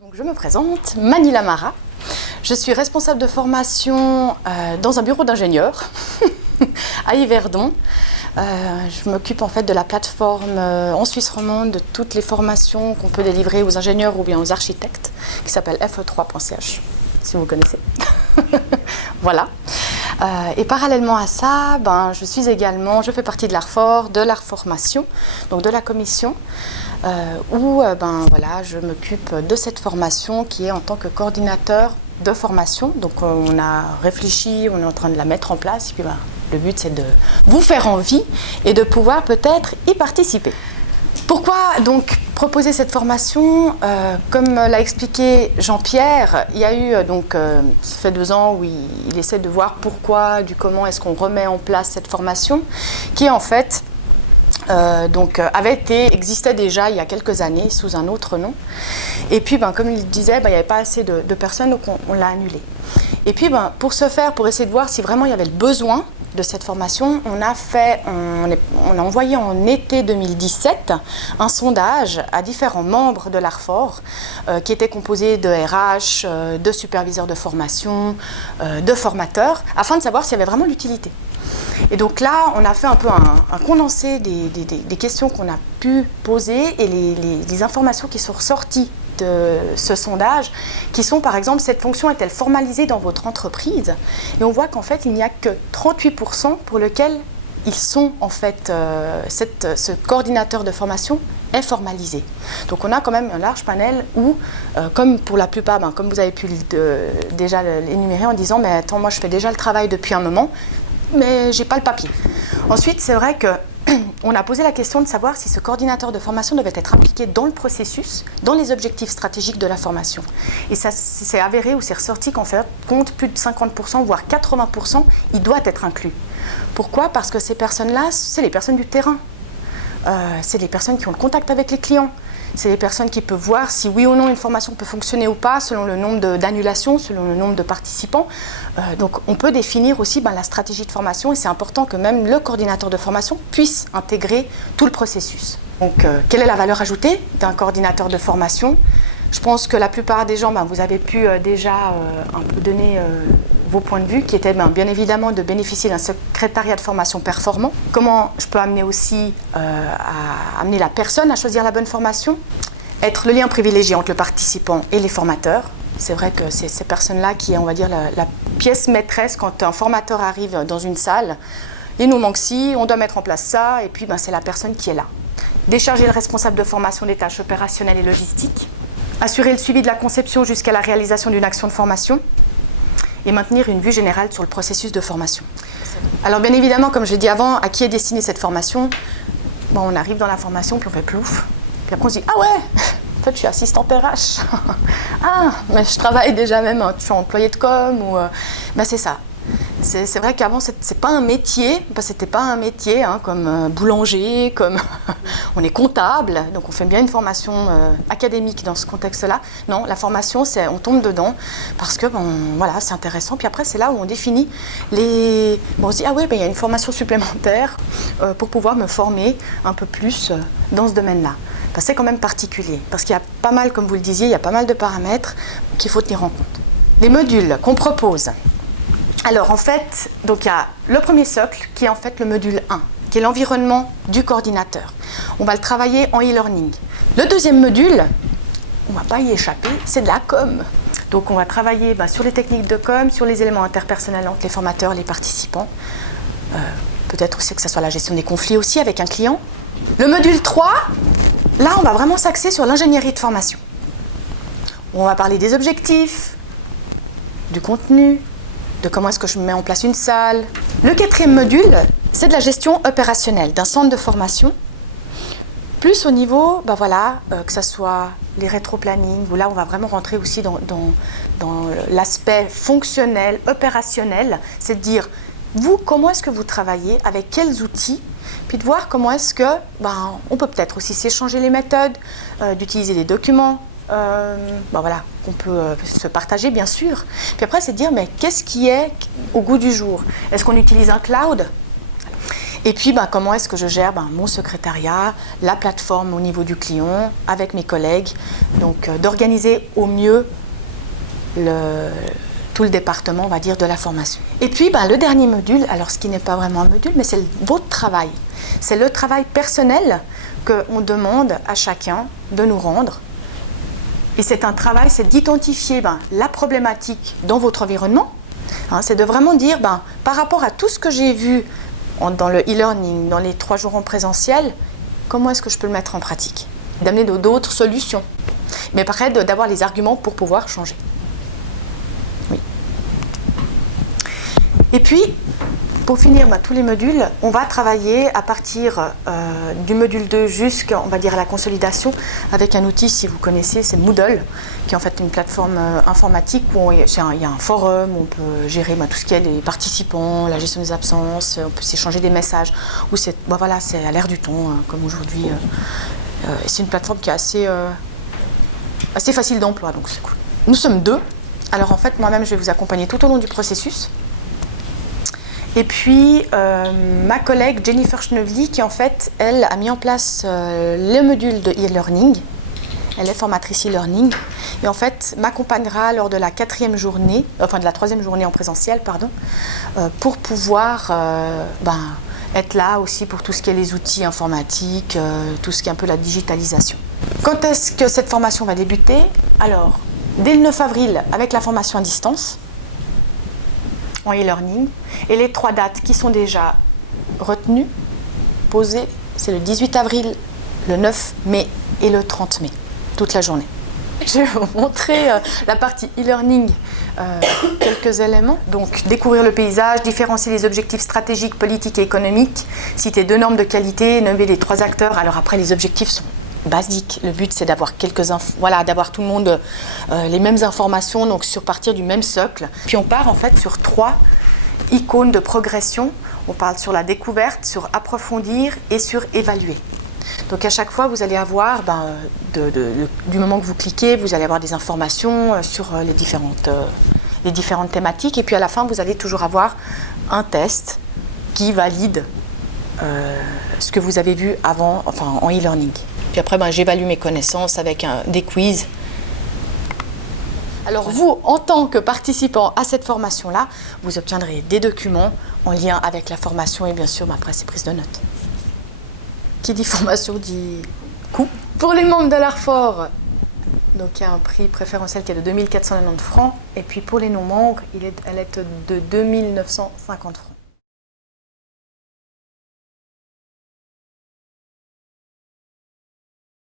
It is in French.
Donc, je me présente, Manila Mara. Je suis responsable de formation dans un bureau d'ingénieur à Yverdon. Je m'occupe en fait de la plateforme en Suisse romande de toutes les formations qu'on peut délivrer aux ingénieurs ou bien aux architectes, qui s'appelle fe3.ch, si vous connaissez. Voilà. Et parallèlement à ça, je fais partie de l'ARFOR, de l'ARFormation, donc de la commission, où je m'occupe de cette formation qui est en tant que coordinateur de formation. Donc on a réfléchi, on est en train de la mettre en place, et puis le but c'est de vous faire envie et de pouvoir peut-être y participer. Pourquoi donc proposer cette formation? Comme l'a expliqué Jean-Pierre, il y a eu ça fait 2 ans où il essaie de voir pourquoi, comment est-ce qu'on remet en place cette formation, qui en fait existait déjà il y a quelques années sous un autre nom. Et puis comme il disait, il n'y avait pas assez de personnes, donc on l'a annulé. Et puis pour ce faire, pour essayer de voir si vraiment il y avait le besoin de cette formation, on a envoyé en été 2017 un sondage à différents membres de l'ARFOR qui était composé de RH, de superviseurs de formation, de formateurs, afin de savoir s'il y avait vraiment l'utilité. Et donc là, on a fait un peu un condensé des questions qu'on a pu poser et les informations qui sont ressorties de ce sondage, qui sont par exemple, cette fonction est-elle formalisée dans votre entreprise? Et on voit qu'en fait, il n'y a que 38% pour lequel ils sont en fait, ce coordinateur de formation est formalisé. Donc on a quand même un large panel où, comme pour la plupart, comme vous avez pu déjà l'énumérer en disant, mais attends, moi je fais déjà le travail depuis un moment, mais j'ai pas le papier. Ensuite, c'est vrai que on a posé la question de savoir si ce coordinateur de formation devait être impliqué dans le processus, dans les objectifs stratégiques de la formation. Et ça s'est avéré ou c'est ressorti qu'en fait, compte plus de 50%, voire 80%, il doit être inclus. Pourquoi? Parce que ces personnes-là, c'est les personnes du terrain. C'est les personnes qui ont le contact avec les clients. C'est les personnes qui peuvent voir si oui ou non une formation peut fonctionner ou pas selon le nombre d'annulations, selon le nombre de participants. Donc on peut définir aussi la stratégie de formation et c'est important que même le coordinateur de formation puisse intégrer tout le processus. Donc quelle est la valeur ajoutée d'un coordinateur de formation? Je pense que la plupart des gens, vous avez pu déjà un peu donner vos points de vue, qui étaient bien évidemment de bénéficier d'un secrétariat de formation performant. Comment je peux amener aussi à amener la personne à choisir la bonne formation? Être le lien privilégié entre le participant et les formateurs. C'est vrai que c'est ces personnes-là qui est, on va dire, la pièce maîtresse quand un formateur arrive dans une salle. Il nous manque ci, on doit mettre en place ça, et puis c'est la personne qui est là. Décharger le responsable de formation des tâches opérationnelles et logistiques. Assurer le suivi de la conception jusqu'à la réalisation d'une action de formation. Et maintenir une vue générale sur le processus de formation. Alors bien évidemment, comme je l'ai dit avant, à qui est destinée cette formation? On arrive dans la formation, puis on fait plouf. Puis après on se dit, ah ouais, en fait je suis assistante RH. Ah, mais je travaille déjà même, je suis employée de com, ou c'est ça. C'est vrai qu'avant, c'est pas un métier, c'était pas un métier comme boulanger, comme on est comptable, donc on fait bien une formation académique dans ce contexte-là. Non, la formation, on tombe dedans parce que c'est intéressant. Puis après, c'est là où on définit on se dit, ah ouais, il y a une formation supplémentaire pour pouvoir me former un peu plus dans ce domaine-là. C'est quand même particulier, parce qu'il y a pas mal, comme vous le disiez, il y a pas mal de paramètres qu'il faut tenir en compte. Les modules qu'on propose. Alors en fait, donc il y a le premier socle qui est en fait le module 1, qui est l'environnement du coordinateur. On va le travailler en e-learning. Le deuxième module, on ne va pas y échapper, c'est de la com. Donc on va travailler sur les techniques de com, sur les éléments interpersonnels entre les formateurs et les participants. Peut-être aussi que ce soit la gestion des conflits aussi avec un client. Le module 3, là on va vraiment s'axer sur l'ingénierie de formation. On va parler des objectifs, du contenu, de comment est-ce que je mets en place une salle. Le 4e module, c'est de la gestion opérationnelle d'un centre de formation, plus au niveau, que ce soit les rétro-plannings, où là on va vraiment rentrer aussi dans l'aspect fonctionnel, opérationnel, c'est de dire, vous, comment est-ce que vous travaillez, avec quels outils, puis de voir comment est-ce que, on peut peut-être aussi s'échanger les méthodes, d'utiliser des documents, qu'on peut se partager bien sûr. Puis après c'est de dire mais qu'est-ce qui est au goût du jour? Est-ce qu'on utilise un cloud? Et puis, comment est-ce que je gère mon secrétariat, la plateforme au niveau du client, avec mes collègues. Donc, d'organiser au mieux tout le département, on va dire, de la formation. Et puis, le dernier module, alors ce qui n'est pas vraiment un module, mais c'est votre travail. C'est le travail personnel qu'on demande à chacun de nous rendre. Et c'est un travail, c'est d'identifier la problématique dans votre environnement. C'est de vraiment dire, par rapport à tout ce que j'ai vu dans le e-learning, dans les 3 jours en présentiel, comment est-ce que je peux le mettre en pratique? D'amener d'autres solutions. Mais pareil, d'avoir les arguments pour pouvoir changer. Oui. Et puis, pour finir tous les modules, on va travailler à partir du module 2 jusqu'à, on va dire, la consolidation avec un outil, si vous connaissez, c'est Moodle, qui est en fait une plateforme informatique où il y a un forum où on peut gérer tout ce qui est les participants, la gestion des absences, on peut s'échanger des messages, où c'est à l'air du temps, comme aujourd'hui. C'est une plateforme qui est assez facile d'emploi, donc c'est cool. Nous sommes 2. Alors en fait, moi-même, je vais vous accompagner tout au long du processus. Et puis, ma collègue Jennifer Schnevely, qui en fait, elle a mis en place le module de e-learning. Elle est formatrice e-learning. Et en fait, m'accompagnera lors de la 4e journée, enfin de la 3e journée en présentiel, pardon, pour pouvoir être là aussi pour tout ce qui est les outils informatiques, tout ce qui est un peu la digitalisation. Quand est-ce que cette formation va débuter? Alors, dès le 9 avril, avec la formation à distance, en e-learning. Et les 3 dates qui sont déjà retenues, posées, c'est le 18 avril, le 9 mai et le 30 mai, toute la journée. Je vais vous montrer la partie e-learning, quelques éléments. Donc, découvrir le paysage, différencier les objectifs stratégiques, politiques et économiques, citer 2 normes de qualité, nommer les 3 acteurs. Alors après, les objectifs sont basiques. Le but, c'est d'avoir d'avoir tout le monde les mêmes informations, donc sur partir du même socle. Puis on part en fait sur 3 icônes de progression. On parle sur la découverte, sur approfondir et sur évaluer. Donc à chaque fois, vous allez avoir, du moment que vous cliquez, vous allez avoir des informations sur les différentes thématiques. Et puis à la fin, vous allez toujours avoir un test qui valide ce que vous avez vu avant, en e-learning. Puis après, j'évalue mes connaissances avec des quiz. Alors vous, en tant que participant à cette formation-là, vous obtiendrez des documents en lien avec la formation et bien sûr, après, ces prises de notes. Qui dit formation dit coût. Pour les membres de l'ARFOR, donc il y a un prix préférentiel qui est de 2 490 francs. Et puis pour les non-membres, elle est de 2 950 francs.